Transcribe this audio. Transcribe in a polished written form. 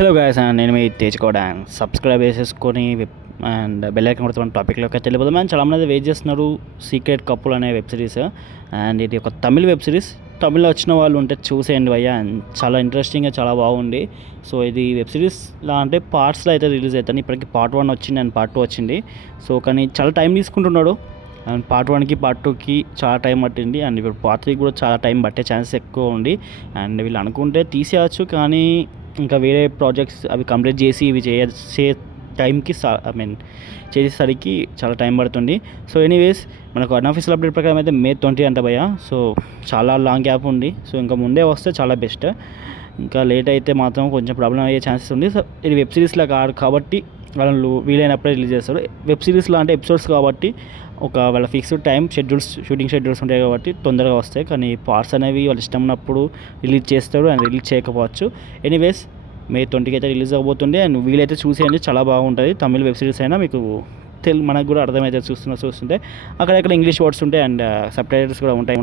Hello guys, నేను మీ తేజ్కోడ్ and subscribe చేసేసుకొని and bell icon కొడుతున్న టాపిక్లోకి అయితే వెళ్ళిపోతాం. అండ్ చాలామంది వెయిట్ చేస్తున్నారు సీక్రెట్ కపుల్ అనే వెబ్ సిరీస్. అండ్ ఇది ఒక తమిళ్ వెబ్ సిరీస్. తమిళ్లో వచ్చిన వాళ్ళు ఉంటే చూసేయండి భయ్య. అండ్ చాలా ఇంట్రెస్టింగ్గా చాలా బాగుంది. సో ఇది వెబ్ సిరీస్లా అంటే పార్ట్స్లో అయితే రిలీజ్ అవుతుంది. ఇప్పటికి పార్ట్ 1 వచ్చింది అండ్ పార్ట్ 2 వచ్చింది. సో కానీ చాలా టైం తీసుకుంటున్నాడు. అండ్ పార్ట్ 1కి పార్ట్ 2కి చాలా టైం పట్టింది. అండ్ ఇప్పుడు పార్ట్ 3 కూడా చాలా టైం పట్టే ఛాన్సెస్ ఎక్కువ ఉంది. అండ్ వీళ్ళు అనుకుంటే తీసేయచ్చు, కానీ ఇంకా వేరే ప్రాజెక్ట్స్ అవి కంప్లీట్ చేసి ఇవి చేసే టైంకి చేసేసరికి చాలా టైం పడుతుంది. సో ఎనీవేస్, మనకు అన్అఫీషియల్ అప్డేట్ ప్రకారం అయితే May 20 అంట భయ్య. సో చాలా లాంగ్ గ్యాప్ ఉంది. సో ఇంకా ముందే వస్తే చాలా బెస్ట్. ఇంకా లేట్ అయితే మాత్రం కొంచెం ప్రాబ్లం అయ్యే ఛాన్సెస్ ఉంది. సో ఇది వెబ్ సిరీస్లా కాదు కాబట్టి వాళ్ళు వీలైనప్పుడే రిలీజ్ చేస్తారు. వెబ్ సిరీస్లో అంటే ఎపిసోడ్స్ కాబట్టి వాళ్ళ ఫిక్స్డ్ టైం షూటింగ్ షెడ్యూల్స్ ఉంటాయి కాబట్టి తొందరగా వస్తాయి. కానీ పార్ట్స్ అనేవి వాళ్ళు ఇష్టం ఉన్నప్పుడు రిలీజ్ చేస్తారు అండ్ రిలీజ్ చేయకపోవచ్చు. ఎనీవేస్, May 20కి అయితే రిలీజ్ అవబోతుంది. అండ్ వీలైతే చూసేయండి, చాలా బాగుంటుంది. తమిళ్ వెబ్ సిరీస్ అయినా మీకు మనకు కూడా అర్థమైతే చూస్తుంటే అక్కడెక్కడ ఇంగ్లీష్ వర్డ్స్ ఉంటాయి అండ్ సబ్ టైటిల్స్ కూడా ఉంటాయి.